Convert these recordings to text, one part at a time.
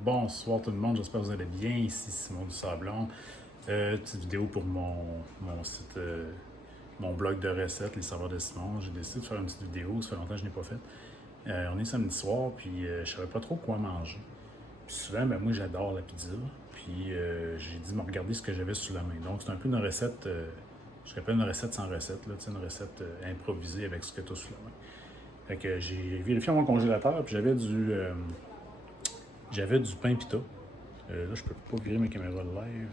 Bonsoir tout le monde, j'espère que vous allez bien. Ici Simon du Sablon. Petite vidéo pour mon site, mon blog de recettes, les saveurs de Simon. J'ai décidé de faire une petite vidéo, ça fait longtemps que je n'ai pas fait. On est samedi soir, puis je savais pas trop quoi manger. Puis souvent, moi j'adore la pizza, puis j'ai dit me regarder ce que j'avais sous la main. Donc c'est un peu une recette, je rappelle une recette sans recette, là, une recette improvisée avec ce que tu as sous la main. Fait que j'ai vérifié mon congélateur, puis j'avais du pain pita. Là, je peux pas virer ma caméra live.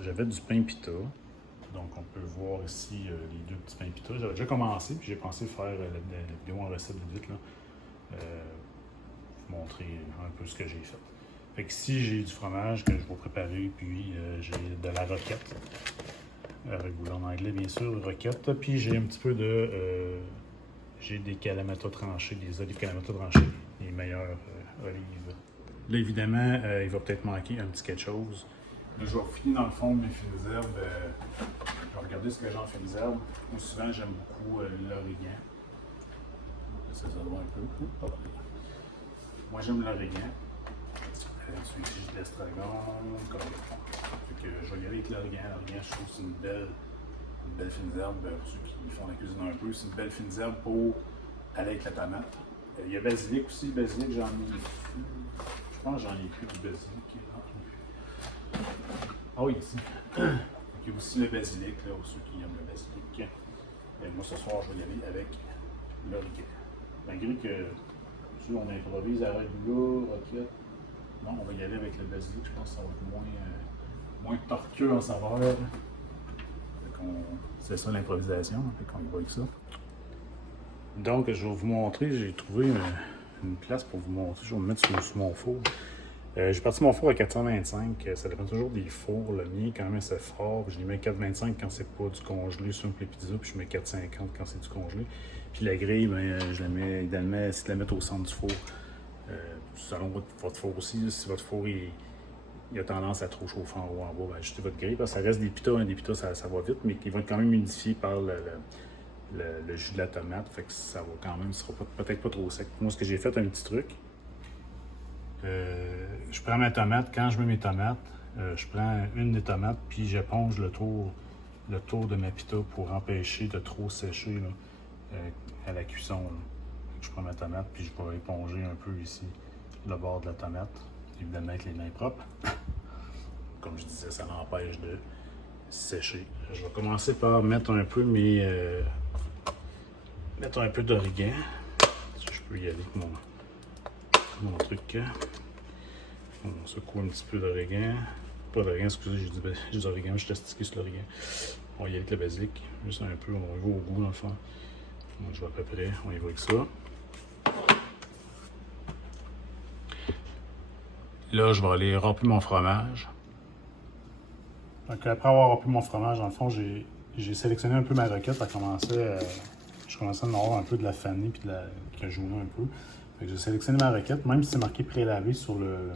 J'avais du pain pita. Donc, on peut voir ici les deux petits pains pita. J'avais déjà commencé, puis j'ai pensé faire la vidéo en recette vite, là. Vous montrer un peu ce que j'ai fait. Fait que ici, j'ai du fromage que je vais préparer, puis j'ai de la roquette. Rigoulé en anglais, bien sûr, roquette. Puis j'ai un petit peu de... j'ai des Kalamata tranchés, des olives Kalamata tranchées, les meilleures olives. Là, évidemment, il va peut-être manquer un petit quelque chose. Là, je vais finir dans le fond de mes fines herbes. Je vais regarder ce que j'ai en fines herbes. Moi, souvent, j'aime beaucoup l'origan. Ça va un peu. Moi, j'aime l'origan. Celui ci j'ai de l'estragon. Fait que je vais y aller avec l'origan. L'origan, je trouve que c'est une belle fine herbe. Pour ceux qui font la cuisine un peu, c'est une belle fine herbe pour aller avec la tomate. Il y a basilic aussi. Basilic, j'en ai. Je pense que j'en ai plus du basilic. Ah oui, ici. Il y a aussi le basilic, là, pour ceux qui aiment le basilic. Et moi, ce soir, je vais y aller avec l'origan. Malgré que, tu sais, on improvise à rigoulot, roquette. Non, on va y aller avec le basilic. Je pense que ça va être moins tortueux en saveur. C'est ça l'improvisation, on y va avec ça. Donc, je vais vous montrer, j'ai trouvé une place pour vous montrer. Je vais me mettre sur mon four. J'ai parti mon four à 425. Ça dépend toujours des fours. Le mien, quand même, c'est fort. Je lui mets 425 quand c'est pas du congelé sur les pizzas, puis je mets 450 quand c'est du congelé. Puis la grille, je la mets idéalement, c'est de la mettre au centre du four. Selon votre four aussi, là, si votre four il a tendance à trop chauffer en haut en bas, ajustez votre grille, parce que ça reste des pitas. Des pitas, ça va vite, mais qui vont être quand même humidifiés par le jus de la tomate. Fait que ça va quand même, ça sera peut-être pas trop sec. Moi, ce que j'ai fait, un petit truc. Je prends ma tomate. Quand je mets mes tomates, je prends une des tomates, puis j'éponge le tour de ma pita pour empêcher de trop sécher là, à la cuisson. Je prends ma tomate, puis je vais éponger un peu ici le bord de la tomate. Évidemment avec les mains propres. Comme je disais, ça l'empêche de sécher. Je vais commencer par mettre un peu mettre un peu d'origan. Si je peux y aller avec mon truc. On secoue un petit peu d'origan. Pas d'origan, excusez, j'ai dit origan, je suis astiqué sur l'origan. On va y aller avec le basilic. Juste un peu, on va au goût dans le fond. Donc je vais à peu près, on y va avec ça. Là, je vais aller remplir mon fromage. Donc, après avoir rempli mon fromage, dans le fond, j'ai sélectionné un peu ma roquette. Je commençais à en avoir un peu de la fanée puis qui a jauni un peu. J'ai sélectionné ma roquette, même si c'est marqué prélavé sur le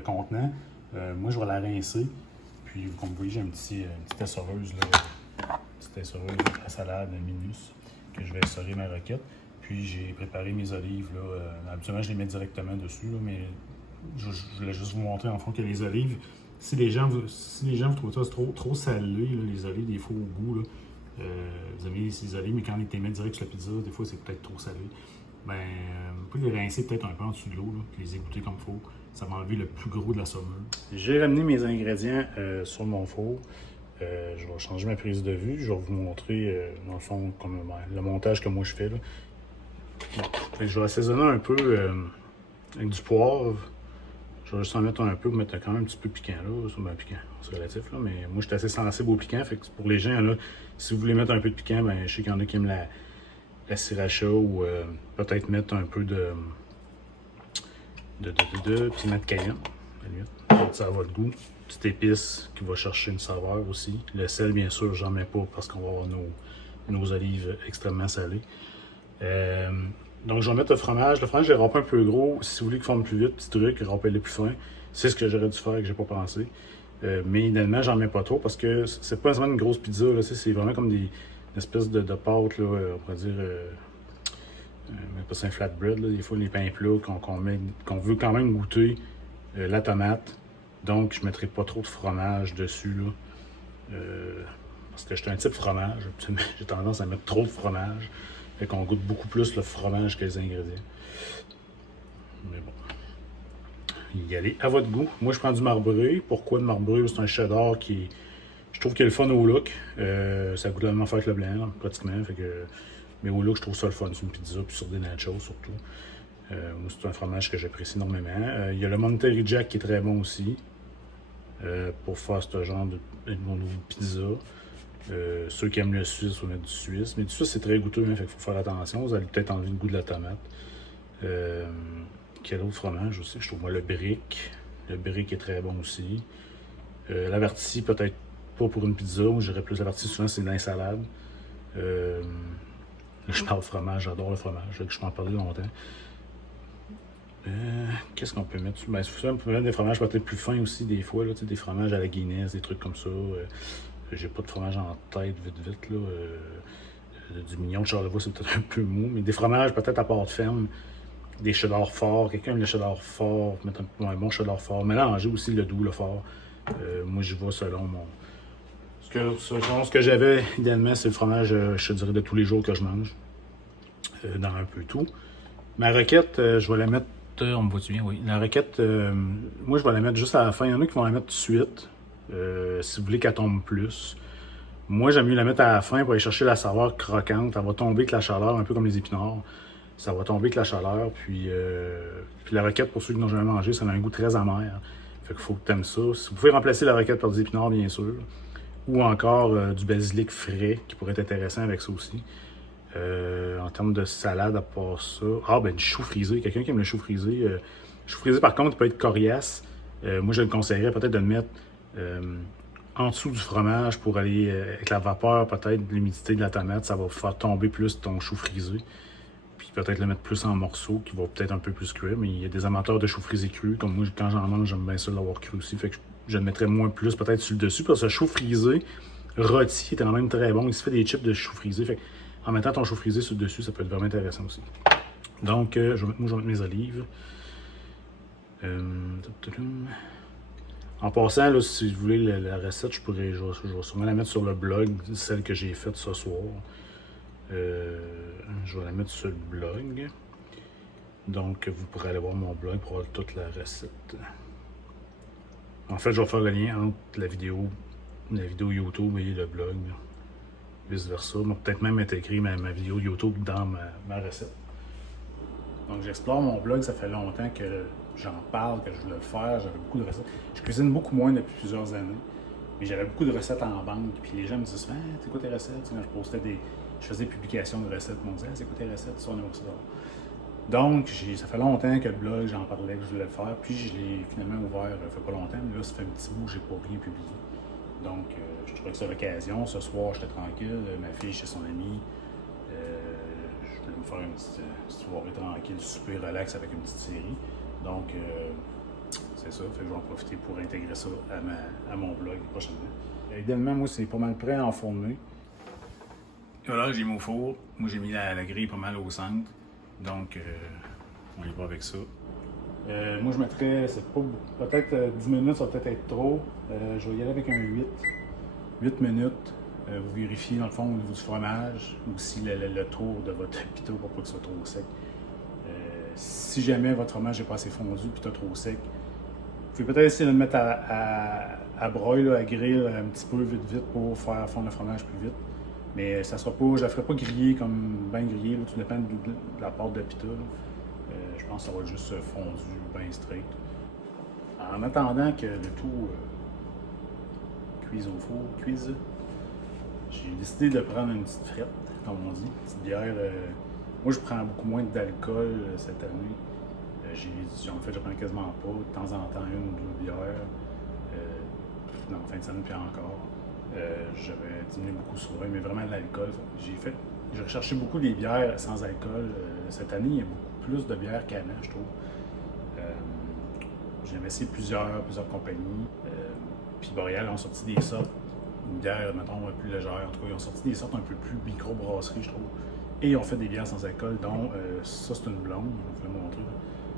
contenant. Moi, je vais la rincer. Puis, comme vous voyez, j'ai une petite essoreuse, là, une petite essoreuse à salade Minus, que je vais essorer ma roquette. Puis, j'ai préparé mes olives. Là, habituellement, je les mets directement dessus, là, mais je voulais juste vous montrer en fond que les olives, si les gens vous trouvent ça trop salé, là, les olives, des fois au goût, là, vous avez les olives, mais quand on les met direct sur la pizza, des fois c'est peut-être trop salé. Vous pouvez les rincer peut-être un peu en dessous de l'eau, puis les égoutter comme il faut. Ça va enlever le plus gros de la saumure. J'ai ramené mes ingrédients sur mon four. Je vais changer ma prise de vue. Je vais vous montrer, dans le fond, comme le montage que moi je fais. Là. Je vais assaisonner un peu avec du poivre. Je vais juste en mettre un peu pour mettre quand même un petit peu piquant là. C'est bien piquant, c'est relatif là, mais moi je suis assez sensible au piquant. Fait que pour les gens là, si vous voulez mettre un peu de piquant, je sais qu'il y en a qui aiment la sriracha ou peut-être mettre un peu de piment de Cayenne. Ça a votre goût. Petite épice qui va chercher une saveur aussi. Le sel, bien sûr, j'en mets pas parce qu'on va avoir nos olives extrêmement salées. Donc, je vais mettre le fromage. Le fromage, je l'ai râpé un peu gros. Si vous voulez qu'il forme plus vite, petit truc, râpez-le plus fin. C'est ce que j'aurais dû faire et que j'ai pas pensé. Mais idéalement, j'en mets pas trop parce que c'est pas nécessairement une grosse pizza, là, c'est vraiment comme une espèce de pâte, là, on pourrait dire, mais pas c'est un flatbread, là, des fois les pains plats qu'on veut quand même goûter la tomate. Donc, je mettrai pas trop de fromage dessus, là, parce que j'étais un type fromage, j'ai tendance à mettre trop de fromage, fait qu'on goûte beaucoup plus le fromage que les ingrédients. Mais bon. Y aller à votre goût. Moi, je prends du marbré. Pourquoi de marbré? C'est un cheddar qui, je trouve qu'il a le fun au look. Ça goûte la même affaire que le blanc, là, pratiquement. Fait que, mais au look, je trouve ça le fun sur une pizza, puis sur des nachos surtout. Moi, c'est un fromage que j'apprécie énormément. Il y a le Monterey Jack qui est très bon aussi. Pour faire ce genre de pizza. Ceux qui aiment le suisse, il faut mettre du suisse. Mais du suisse, c'est très goûteux, hein, fait qu'il faut faire attention. Vous allez peut-être enlever le goût de la tomate. Quel autre fromage aussi? Je trouve moi le brick. Le brick est très bon aussi. L'averti, peut-être pas pour une pizza. Moi, j'irais plus l'averti souvent, c'est de l'insalade. Je parle de fromage, j'adore le fromage. Je peux en parler longtemps. Qu'est-ce qu'on peut mettre? Ben, on peut mettre des fromages peut-être plus fins aussi, des fois. Là, des fromages à la Guinness, des trucs comme ça. J'ai pas de fromage en tête, vite. Là. Du mignon de Charlevoix, c'est peut-être un peu mou. Mais des fromages peut-être à pâte ferme. Des cheddar forts. Quelqu'un aime le cheddar fort. Mettre un bon cheddar fort. Mélanger aussi le doux, le fort. Moi, j'y vais selon mon... Selon ce que j'avais, idéalement, c'est le fromage, je te dirais, de tous les jours que je mange. Dans un peu tout. Ma requête, je vais la mettre... on me voit-tu bien? Oui. La requête, moi, je vais la mettre juste à la fin. Il y en a qui vont la mettre tout de suite. Si vous voulez qu'elle tombe plus. Moi, j'aime mieux la mettre à la fin pour aller chercher la saveur croquante. Elle va tomber avec la chaleur, un peu comme les épinards. Ça va tomber avec la chaleur. Puis la roquette, pour ceux qui n'ont jamais mangé, ça a un goût très amer. Fait qu'il faut que tu aimes ça. Si vous pouvez remplacer la roquette par des épinards, bien sûr. Ou encore du basilic frais, qui pourrait être intéressant avec ça aussi. En termes de salade, à part ça... Ah, ben du chou frisé. Quelqu'un qui aime le chou frisé. Le chou frisé, par contre, il peut être coriace. Moi, je le conseillerais peut-être de le mettre en dessous du fromage pour aller avec la vapeur, peut-être l'humidité de la tomate. Ça va faire tomber plus ton chou frisé. Puis peut-être le mettre plus en morceaux, qui va peut-être un peu plus cuire. Mais il y a des amateurs de chou frisé cru. Comme moi, quand j'en mange, j'aime bien ça l'avoir cru aussi. Fait que je le mettrais moins plus peut-être sur le dessus. Parce que ce chou frisé rôti est quand même très bon. Il se fait des chips de chou frisé. Fait que, en mettant ton chou frisé sur le dessus, ça peut être vraiment intéressant aussi. Donc, moi, je vais mettre mes olives. En passant, là, si vous voulez la recette, je vais sûrement la mettre sur le blog, celle que j'ai faite ce soir. Je vais la mettre sur le blog. Donc, vous pourrez aller voir mon blog pour voir toute la recette. En fait, je vais faire le lien entre la vidéo YouTube et le blog. Vice-versa. Donc, peut-être même intégrer ma vidéo YouTube dans ma recette. Donc, j'explore mon blog. Ça fait longtemps que j'en parle, que je voulais le faire. J'avais beaucoup de recettes. Je cuisine beaucoup moins depuis plusieurs années. Mais j'avais beaucoup de recettes en banque. Puis les gens me disent souvent, c'est quoi tes recettes? Quand je faisais des publications de recettes. Ils me disaient, c'est quoi tes recettes? Ça, on aime ça. Donc, ça fait longtemps que le blog, j'en parlais, que je voulais le faire. Puis, je l'ai finalement ouvert, ça fait pas longtemps. Mais là, ça fait un petit bout que j'ai pas rien publié. Donc, je trouvais que c'était l'occasion. Ce soir, j'étais tranquille. Ma fille chez son amie. Je voulais me faire une petite soirée tranquille, super relax avec une petite série. Donc, c'est ça. Fait que je vais en profiter pour intégrer ça à mon blog prochainement. Idéalement, moi, c'est pas mal prêt à enfourner. Voilà, j'ai mis au four. Moi, j'ai mis la grille pas mal au centre. Donc, on y va avec ça. Moi, je mettrais, c'est pas peut-être 10 minutes, ça va peut-être être trop. Je vais y aller avec un 8 minutes. Vous vérifiez dans le fond au niveau du fromage, aussi le tour de votre pita pour pas que ce soit trop sec. Si jamais votre fromage n'est pas assez fondu et pita trop sec, vous pouvez peut-être essayer de le mettre à broil, à grill un petit peu vite pour faire fondre le fromage plus vite. Mais ça sera pas, je la ferai pas griller comme bien grillé, là, tout dépend de la pâte de pita. Je pense que ça va être juste fondu, bien straight. En attendant que le tout cuise au four, j'ai décidé de prendre une petite frette, comme on dit, une petite bière. Moi, je prends beaucoup moins d'alcool cette année. En fait, je prends quasiment pas, de temps en temps, une ou deux bières. Dans la fin de semaine, puis encore. J'avais diminué beaucoup sur mais vraiment de l'alcool. J'ai recherché beaucoup des bières sans alcool. Cette année, il y a beaucoup plus de bières qu'avant, je trouve. J'ai essayé plusieurs compagnies. puis Boréal ont sorti des sortes, une bière, mettons, plus légère. En tout cas, ils ont sorti des sortes un peu plus micro-brasserie, je trouve. Et ils ont fait des bières sans alcool, dont ça, c'est une blonde, je vais vous le montrer.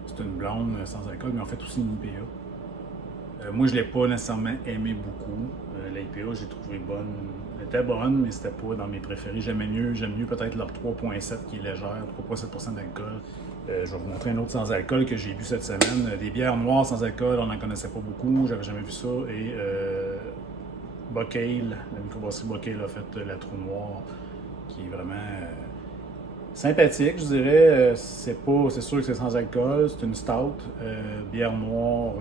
C'est une blonde sans alcool, mais en fait aussi une IPA. Moi, je ne l'ai pas nécessairement aimé beaucoup. L'IPA, j'ai trouvé bonne. Elle était bonne, mais c'était pas dans mes préférés. J'aime mieux peut-être leur 3.7 qui est légère, 3.7% d'alcool. Je vais vous montrer un autre sans alcool que j'ai bu cette semaine. Des bières noires sans alcool, on n'en connaissait pas beaucoup, j'avais jamais vu ça. Et Bocale, la microbrasserie Bocale a fait la Trou Noire, qui est vraiment sympathique, je dirais. C'est sûr que c'est sans alcool, c'est une stout, bière noire.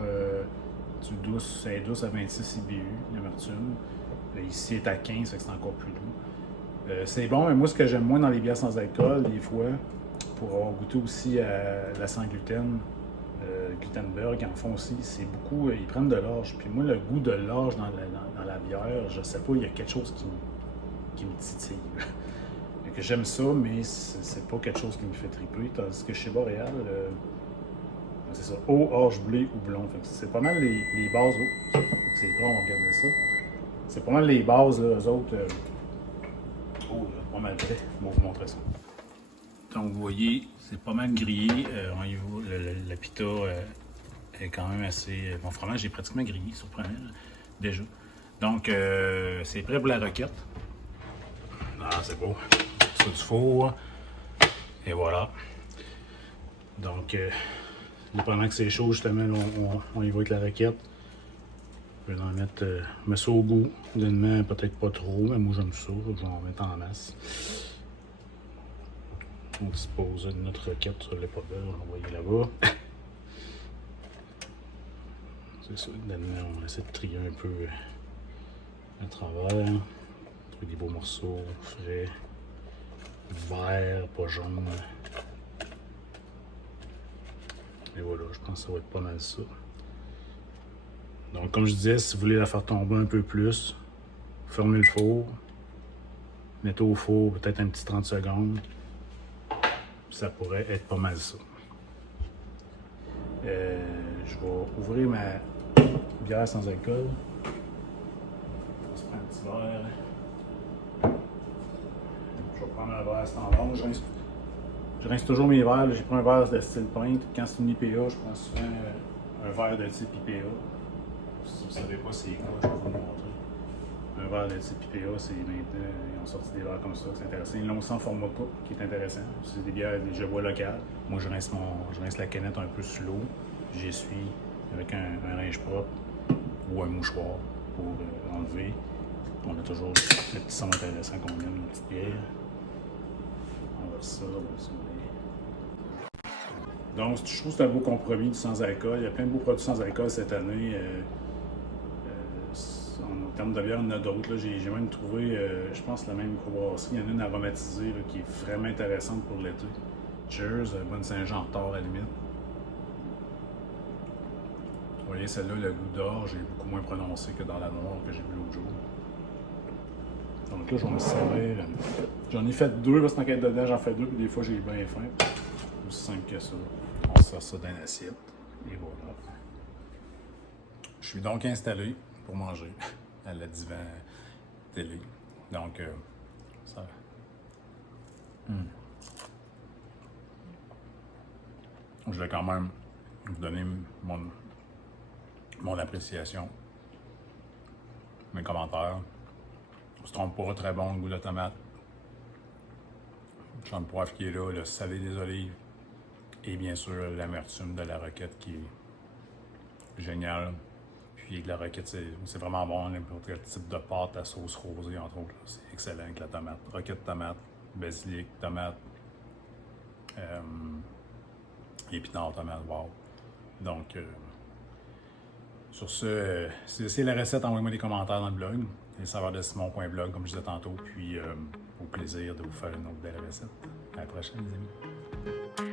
Elle est douce à 26 IBU, l'amertume. Ici, elle est à 15, c'est encore plus doux. C'est bon, mais moi, ce que j'aime moins dans les bières sans alcool, des fois, pour avoir goûté aussi à la sans gluten, Glutenberg, en font aussi, c'est beaucoup, ils prennent de l'orge. Puis moi, le goût de l'orge dans la bière, je sais pas, il y a quelque chose qui me titille. Que j'aime ça, mais c'est pas quelque chose qui me fait triper. Tandis que chez Boréal, c'est ça, eau, orge, blé ou blond. C'est pas mal les bases. Oh, c'est gras, on va regarder ça. C'est pas mal les bases, là, eux autres. Oh, là, pas mal fait. On va vous montrer ça. Donc, vous voyez, c'est pas mal grillé. Le pita est quand même assez. Mon fromage est pratiquement grillé, surprenant, là, déjà. Donc, c'est prêt pour la roquette. Ah, c'est beau. Ça du four. Et voilà. Donc, pendant que c'est chaud, justement, on y va avec la roquette. Je vais en mettre ça au goût. Honnêtement, peut-être pas trop, mais moi j'aime ça. Je vais en mettre en masse. On dispose de notre roquette sur l'épaule. On va l'envoyer là-bas. C'est ça. Honnêtement, on essaie de trier un peu à travers. Trouver des beaux morceaux frais. Vert, pas jaune. Et voilà, je pense que ça va être pas mal ça. Donc, comme je disais, si vous voulez la faire tomber un peu plus, fermez le four, mettez au four peut-être un petit 30 secondes, ça pourrait être pas mal ça. Je vais ouvrir ma bière sans alcool. On se prend un petit verre. Je vais prendre un verre standard. Je rince toujours mes verres. J'ai pris un verre de style pinte. Quand c'est une IPA, je prends souvent un verre de type IPA. Si vous ne savez pas c'est quoi, je vais vous le montrer. Un verre de type IPA, c'est maintenant, ils ont sorti des verres comme ça, c'est intéressant. Ils l'ont aussi en format coupe, qui est intéressant. C'est des bières, des bois locales. Moi, je rince la canette un peu sous l'eau. J'essuie avec un linge propre ou un mouchoir pour enlever. On a toujours le petit son intéressant qu'on aime, une petite bière. On va ça, Donc, je trouve que c'est un beau compromis du sans-alcool. Il y a plein de beaux produits sans alcool cette année. En termes de bière, il y en a d'autres. J'ai même trouvé, je pense, la même microbrasserie. Il y en a une aromatisée là, qui est vraiment intéressante pour l'été. Cheers, bonne Saint-Jean en retard à la limite. Vous voyez, celle-là, le goût d'orge est beaucoup moins prononcé que dans la noire que j'ai bu l'autre jour. Donc là, je vais me servir. J'en ai fait deux parce qu'en quête dedans, j'en fais deux, puis des fois, j'ai bien faim. Aussi simple que ça. On sort ça dans l'assiette. Et voilà. Je suis donc installé pour manger à la divan télé. Donc, ça. Je vais quand même vous donner mon appréciation, mes commentaires. On se trompe pas, très bon, le goût de tomate. Le champ de poivre qui est là, le salé des olives. Et bien sûr, l'amertume de la roquette qui est géniale. Puis la roquette, c'est vraiment bon. N'importe quel type de pâte à sauce rosée, entre autres. C'est excellent avec la tomate. Roquette tomate, basilic, tomate, épinards, tomate, wow. Donc, sur ce, si vous essayez la recette, envoyez-moi des commentaires dans le blog. lesaveursdesimon.blog, comme je disais tantôt. Puis, au plaisir de vous faire une autre belle recette. À la prochaine, les amis.